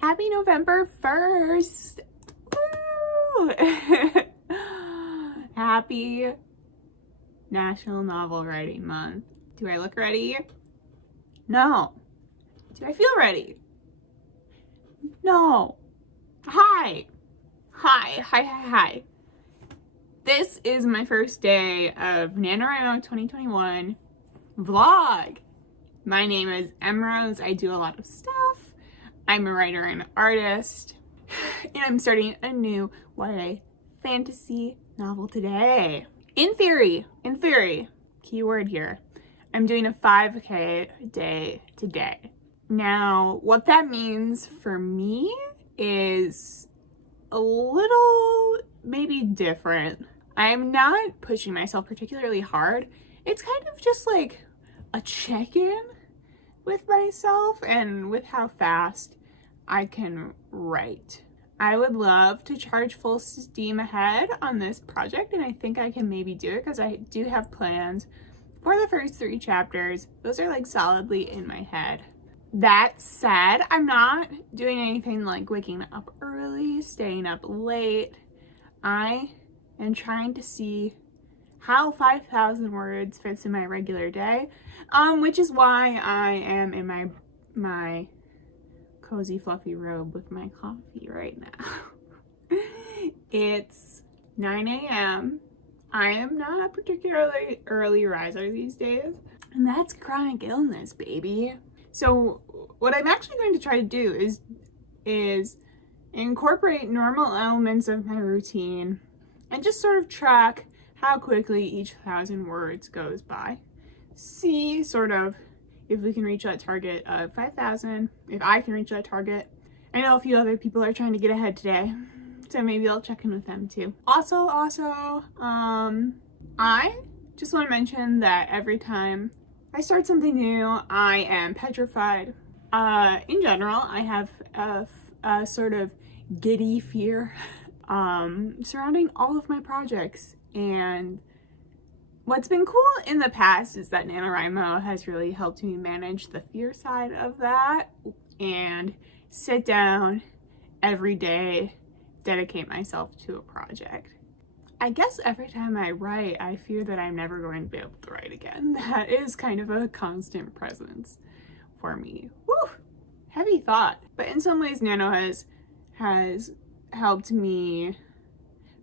Happy November 1st! Woo! Happy National Novel Writing Month. Do I look ready? No. Do I feel ready? No. Hi. This is my first day of NaNoWriMo 2021 vlog. My name is Emrose. I do a lot of stuff. I'm a writer and artist, and I'm starting a new YA fantasy novel today. In theory, key word here, I'm doing a 5K day today. Now, what that means for me is a little maybe different. I'm not pushing myself particularly hard. It's kind of just like a check-in with myself and with how fast I can write. I would love to charge full steam ahead on this project, and I think I can maybe do it because I do have plans for the first 3 chapters. Those are like solidly in my head. That said, I'm not doing anything like waking up early, staying up late. I am trying to see how 5,000 words fits in my regular day, which is why I am in my cozy fluffy robe with my coffee right now. It's 9 a.m. I am not a particularly early riser these days, and that's chronic illness, baby. So what I'm actually going to try to do is incorporate normal elements of my routine and just sort of track how quickly each 1,000 words goes by. See sort of if we can reach that target of 5,000, if I can reach that target. I know a few other people are trying to get ahead today, so maybe I'll check in with them too. Also, I just want to mention that every time I start something new, I am petrified. In general, I have a sort of giddy fear surrounding all of my projects, and what's been cool in the past is that NaNoWriMo has really helped me manage the fear side of that and sit down every day, dedicate myself to a project. I guess every time I write, I fear that I'm never going to be able to write again. That is kind of a constant presence for me. Woo! Heavy thought. But in some ways, Nano has helped me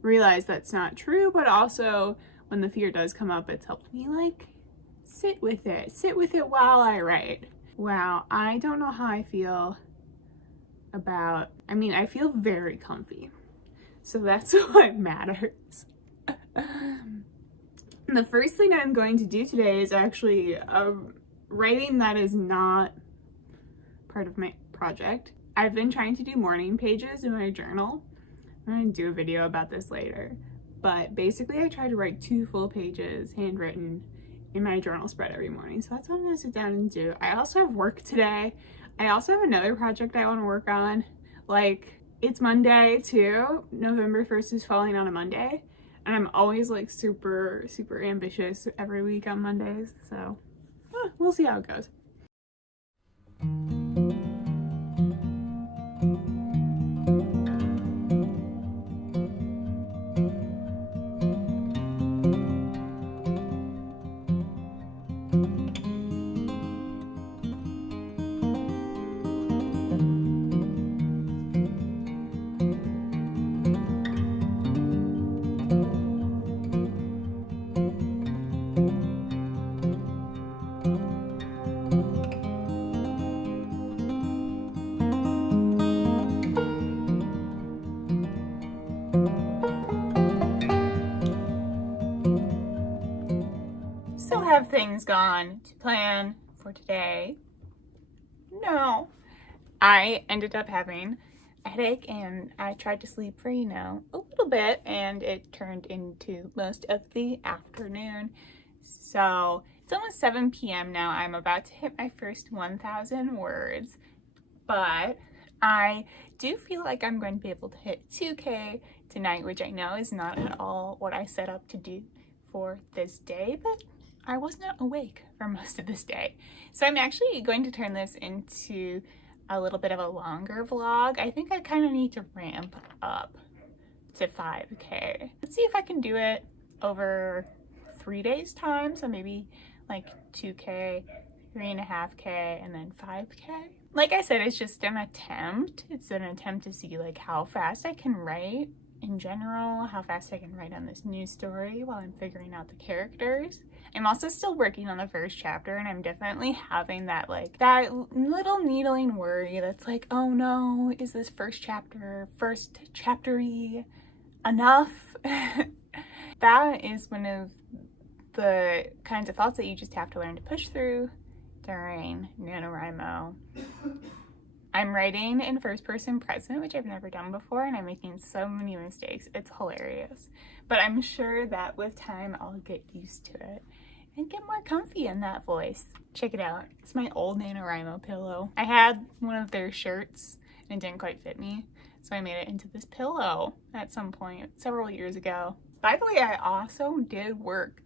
realize that's not true, but also when the fear does come up, it's helped me like sit with it while I write. Wow, I don't know how I feel about, I feel very comfy. So that's what matters. The first thing I'm going to do today is actually writing that is not part of my project. I've been trying to do morning pages in my journal. I'm going to do a video about this later. But basically I try to write 2 full pages handwritten in my journal spread every morning. So that's what I'm going to sit down and do. I also have work today. I also have another project I want to work on. Like, it's Monday too. November 1st is falling on a Monday. And I'm always like super ambitious every week on Mondays. So we'll see how it goes. So have things gone to plan for today? No. I ended up having a headache, and I tried to sleep for, a little bit, and it turned into most of the afternoon. So it's almost 7 p.m. now. I'm about to hit my first 1,000 words, but I do feel like I'm going to be able to hit 2K tonight, which I know is not at all what I set up to do for this day, but I was not awake for most of this day. So I'm actually going to turn this into a little bit of a longer vlog. I think I kind of need to ramp up to 5K. Let's see if I can do it over 3 days time. So maybe like 2K, 3.5K, and then 5K. Like I said, it's just an attempt. It's an attempt to see like how fast I can write in general, how fast I can write on this new story while I'm figuring out the characters. I'm also still working on the first chapter, and I'm definitely having that like that little needling worry that's like, oh no, is this first chapter-y enough? That is one of the kinds of thoughts that you just have to learn to push through during NaNoWriMo. I'm writing in first person present, which I've never done before, and I'm making so many mistakes. It's hilarious. But I'm sure that with time, I'll get used to it and get more comfy in that voice. Check it out. It's my old NaNoWriMo pillow. I had one of their shirts and it didn't quite fit me, so I made it into this pillow at some point several years ago. By the way, I also did work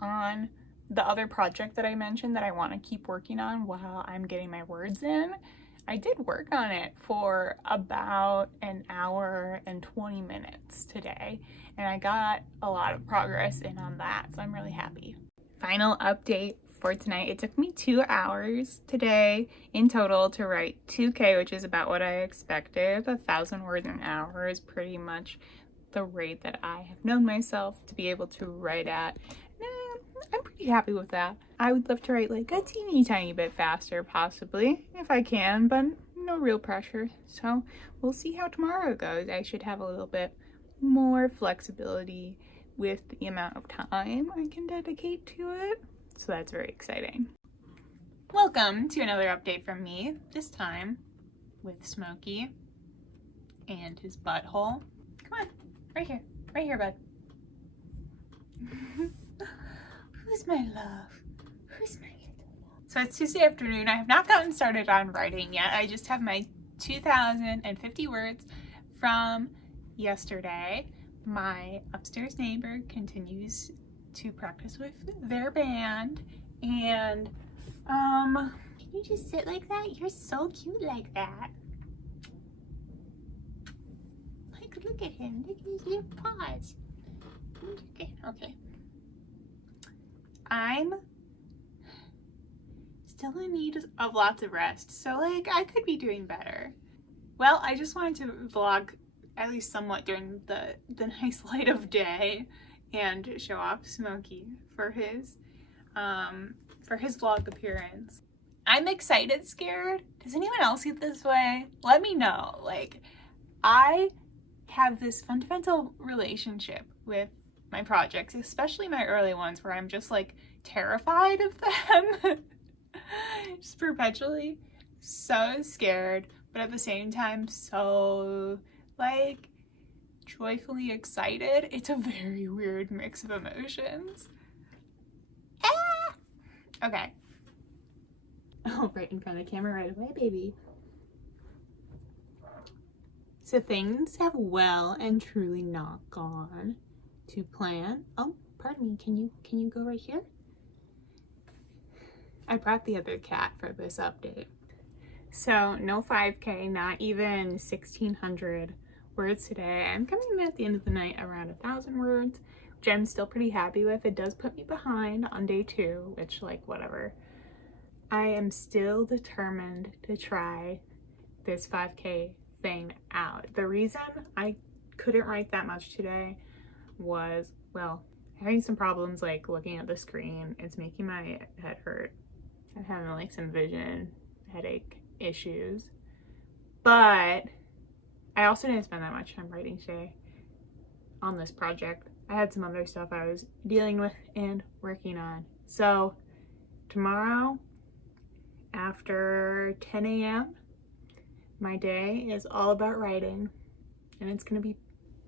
on the other project that I mentioned that I want to keep working on while I'm getting my words in. I did work on it for about an hour and 20 minutes today, and I got a lot of progress in on that, so I'm really happy. Final update for tonight. It took me 2 hours today in total to write 2K, which is about what I expected. 1,000 words an hour is pretty much the rate that I have known myself to be able to write at. I'm pretty happy with that. I would love to write like a teeny tiny bit faster possibly if I can, but no real pressure. So we'll see how tomorrow goes. I should have a little bit more flexibility with the amount of time I can dedicate to it. So that's very exciting. Welcome to another update from me, this time with Smokey and his butthole. Come on, right here, bud. Who's my love? Who's my little love? So it's Tuesday afternoon. I have not gotten started on writing yet. I just have my 2,050 words from yesterday. My upstairs neighbor continues to practice with their band, and can you just sit like that? You're so cute like that. Like, look at him. Look at his little paws. Okay. I'm still in need of lots of rest, so like I could be doing better. Well, I just wanted to vlog at least somewhat during the nice light of day and show off Smokey for his vlog appearance. I'm excited, scared. Does anyone else get this way? Let me know. Like, I have this fundamental relationship with my projects, especially my early ones, where I'm just like terrified of them. Just perpetually so scared, but at the same time so like joyfully excited. It's a very weird mix of emotions. Okay. Oh, right in front of the camera right away, baby. So things have well and truly not gone to plan. Oh, pardon me, can you go right here? I brought the other cat for this update. So no 5K, not even 1,600 words today. I'm coming in at the end of the night around 1,000 words, which I'm still pretty happy with. It does put me behind on day 2, which like whatever. I am still determined to try this 5K thing out. The reason I couldn't write that much today was, well, having some problems like looking at the screen. It's making my head hurt. I'm having like some vision headache issues, but I also didn't spend that much time writing today on this project. I had some other stuff I was dealing with and working on. So tomorrow after 10 a.m. my day is all about writing, and it's gonna be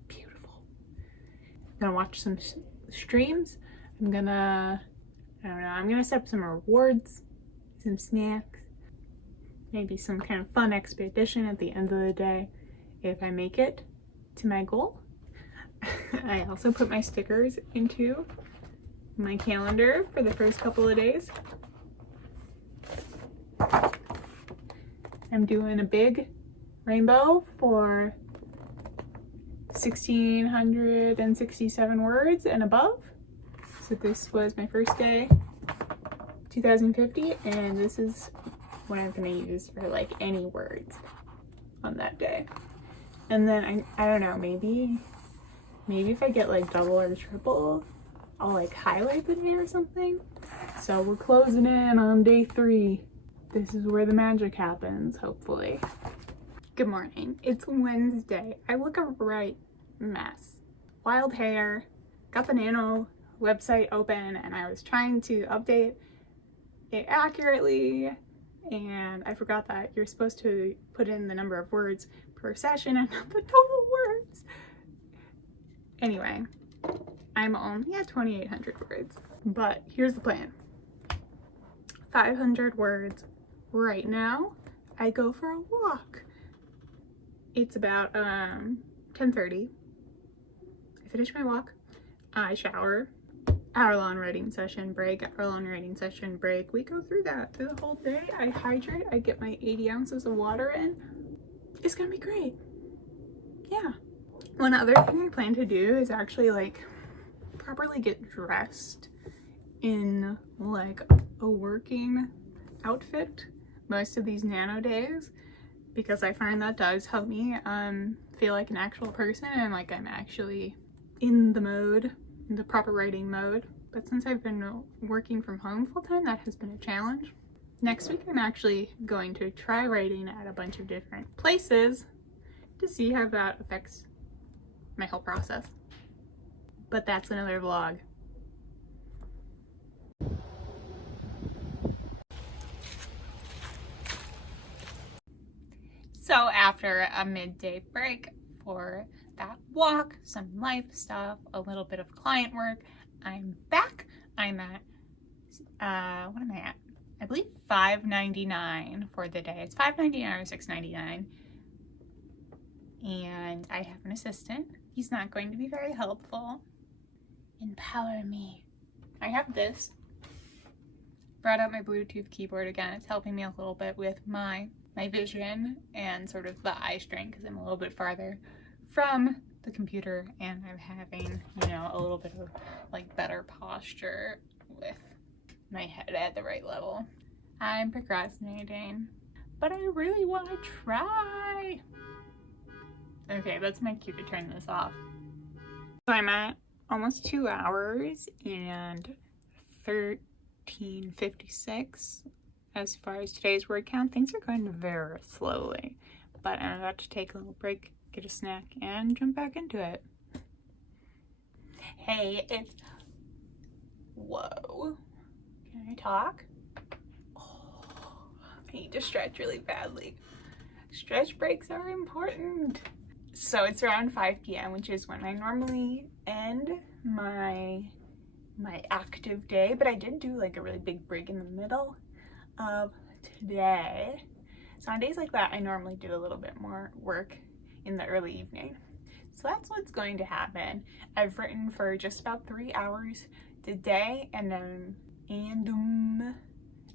beautiful. I'm gonna watch some streams. I'm gonna set up some rewards, some snacks, maybe some kind of fun expedition at the end of the day if I make it to my goal. I also put my stickers into my calendar for the first couple of days. I'm doing a big rainbow for 1,667 words and above. So this was my first day, 2050, and this is what I'm gonna use for like any words on that day. And then I don't know, maybe if I get like double or triple, I'll like highlight the day or something. So we're closing in on day 3. This is where the magic happens, hopefully. Good morning. It's Wednesday. I look a right mess. Wild hair. Got the Nano website open and I was trying to update it accurately, and I forgot that you're supposed to put in the number of words per session and not the total words. Anyway, I'm only at 2,800 words, but here's the plan. 500 words right now. I go for a walk. It's about 10:30. I finish my walk. I shower. Hour-long writing session break, hour-long writing session break. We go through that through the whole day. I hydrate. I get my 80 ounces of water in. It's gonna be great. Yeah. One other thing I plan to do is actually like properly get dressed in like a working outfit most of these nano days, because I find that does help me feel like an actual person and like I'm actually in the mode, in the proper writing mode. But since I've been working from home full time, that has been a challenge. Next week I'm actually going to try writing at a bunch of different places to see how that affects my whole process. But that's another vlog. So after a midday break for that walk, some life stuff, a little bit of client work, I'm back. I'm at, what am I at? I believe $5.99 for the day. It's $5.99 or $6.99. And I have an assistant. He's not going to be very helpful. Empower me. I have this. Brought out my Bluetooth keyboard again. It's helping me a little bit with my vision and sort of the eye strain because I'm a little bit farther from the computer and I'm having, you know, a little bit of like better posture with my head at the right level. I'm procrastinating, but I really want to try. Okay, that's my cue to turn this off. So I'm at almost 2 hours and 13:56 as far as today's word count. Things are going very slowly, but I'm about to take a little break, get a snack, and jump back into it. Hey, it's... Whoa. Can I talk? Oh, I need to stretch really badly. Stretch breaks are important. So it's around 5 p.m., which is when I normally end my active day, but I did do like a really big break in the middle of today. So on days like that, I normally do a little bit more work in the early evening. So that's what's going to happen. I've written for just about 3 hours today, and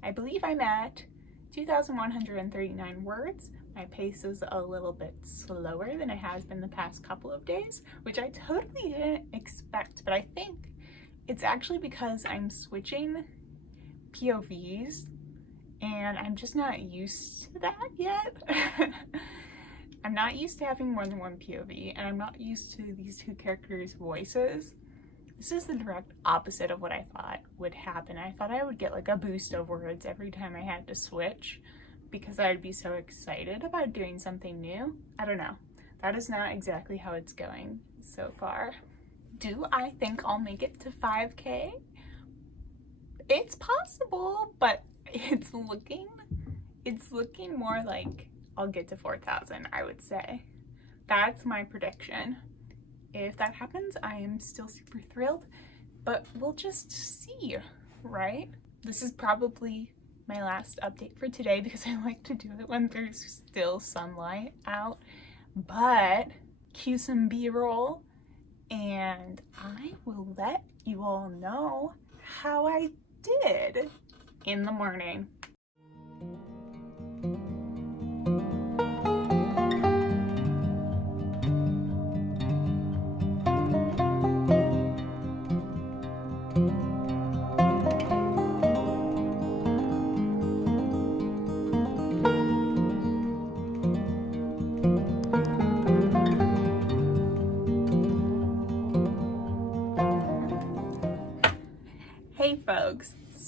I believe I'm at 2,139 words. My pace is a little bit slower than it has been the past couple of days, which I totally didn't expect, but I think it's actually because I'm switching POVs and I'm just not used to that yet. I'm not used to having more than one POV, and I'm not used to these two characters' voices. This is the direct opposite of what I thought would happen. I thought I would get like a boost of words every time I had to switch because I would be so excited about doing something new. I don't know. That is not exactly how it's going so far. Do I think I'll make it to 5K? It's possible, but it's looking more like I'll get to 4,000, I would say. That's my prediction. If that happens, I am still super thrilled, but we'll just see, right? This is probably my last update for today because I like to do it when there's still sunlight out, but cue some B-roll and I will let you all know how I did in the morning.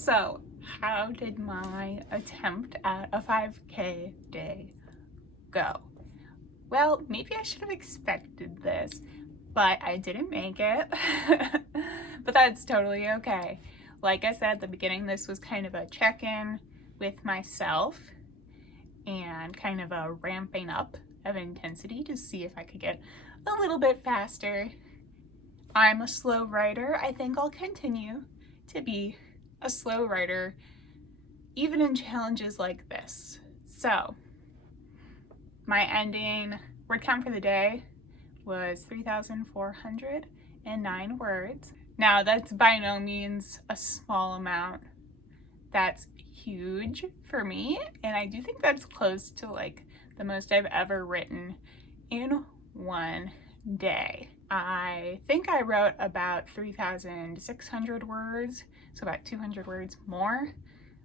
So, how did my attempt at a 5K day go? Well, maybe I should have expected this, but I didn't make it. But that's totally okay. Like I said at the beginning, this was kind of a check-in with myself and kind of a ramping up of intensity to see if I could get a little bit faster. I'm a slow writer. I think I'll continue to be a slow writer even in challenges like this. So my ending word count for the day was 3,409 words. Now that's by no means a small amount. That's huge for me, and I do think that's close to like the most I've ever written in one day. I think I wrote about 3,600 words, so about 200 words more,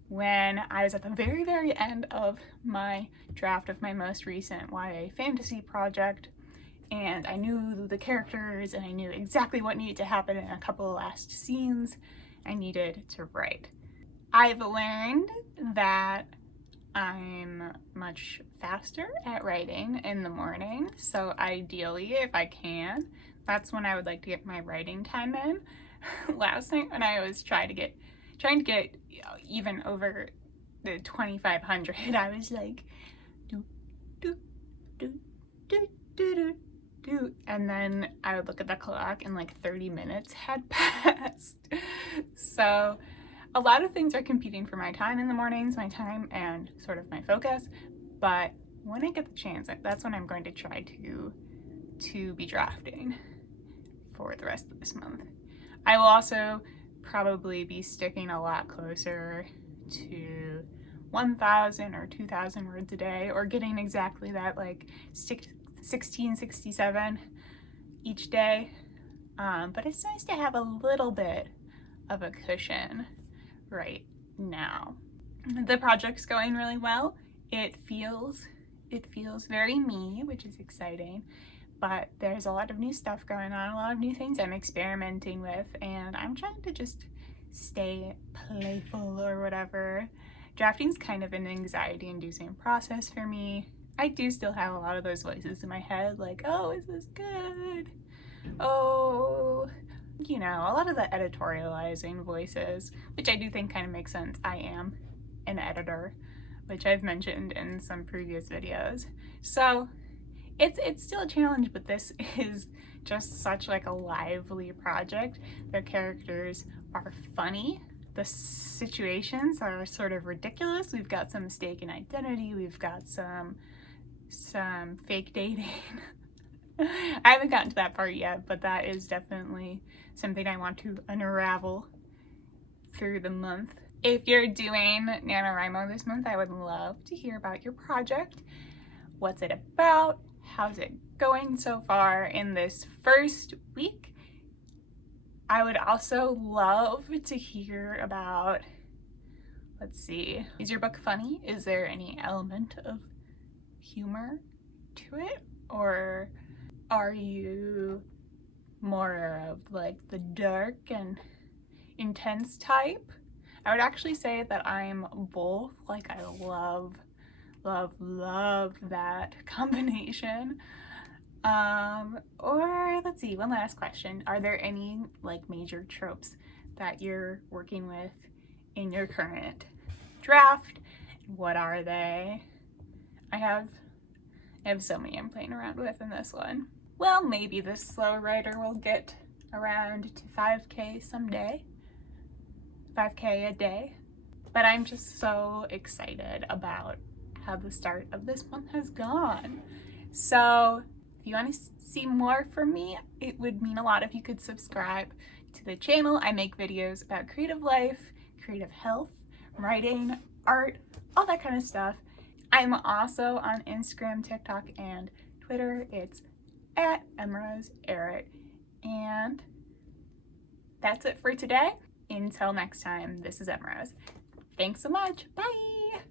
when I was at the very, very end of my draft of my most recent YA fantasy project, and I knew the characters and I knew exactly what needed to happen in a couple of last scenes I needed to write. I've learned that I'm much faster at writing in the morning, so ideally, if I can, that's when I would like to get my writing time in. Last night when I was trying to get even over the 2,500, I was like do do do do do do do, and then I would look at the clock and like 30 minutes had passed. So a lot of things are competing for my time in the mornings, my time and sort of my focus, but when I get the chance, that's when I'm going to try to be drafting for the rest of this month. I will also probably be sticking a lot closer to 1,000 or 2,000 words a day, or getting exactly that, like 1667 each day. But it's nice to have a little bit of a cushion right now. The project's going really well. It feels very me, which is exciting, but there's a lot of new stuff going on, a lot of new things I'm experimenting with, and I'm trying to just stay playful or whatever. Drafting's kind of an anxiety-inducing process for me. I do still have a lot of those voices in my head, like, oh, is this good? Oh, you know, a lot of the editorializing voices, which I do think kind of makes sense. I am an editor, which I've mentioned in some previous videos. So it's still a challenge, but this is just such like a lively project. The characters are funny. The situations are sort of ridiculous. We've got some mistaken identity. We've got some fake dating. I haven't gotten to that part yet, but that is definitely something I want to unravel through the month. If you're doing NaNoWriMo this month, I would love to hear about your project. What's it about? How's it going so far in this first week? I would also love to hear about, let's see, is your book funny? Is there any element of humor to it? Or are you more of like the dark and intense type? I would actually say that I'm both. Like, I love that combination. Or let's see, one last question. Are there any like major tropes that you're working with in your current draft? What are they? I have so many I'm playing around with in this one. Well, maybe this slow writer will get around to 5K someday. 5K a day. But I'm just so excited about how the start of this month has gone. So if you want to see more from me, it would mean a lot if you could subscribe to the channel. I make videos about creative life, creative health, writing, art, all that kind of stuff. I'm also on Instagram, TikTok, and Twitter. It's at @EmroseErit. And that's it for today. Until next time, this is Emrose. Thanks so much. Bye!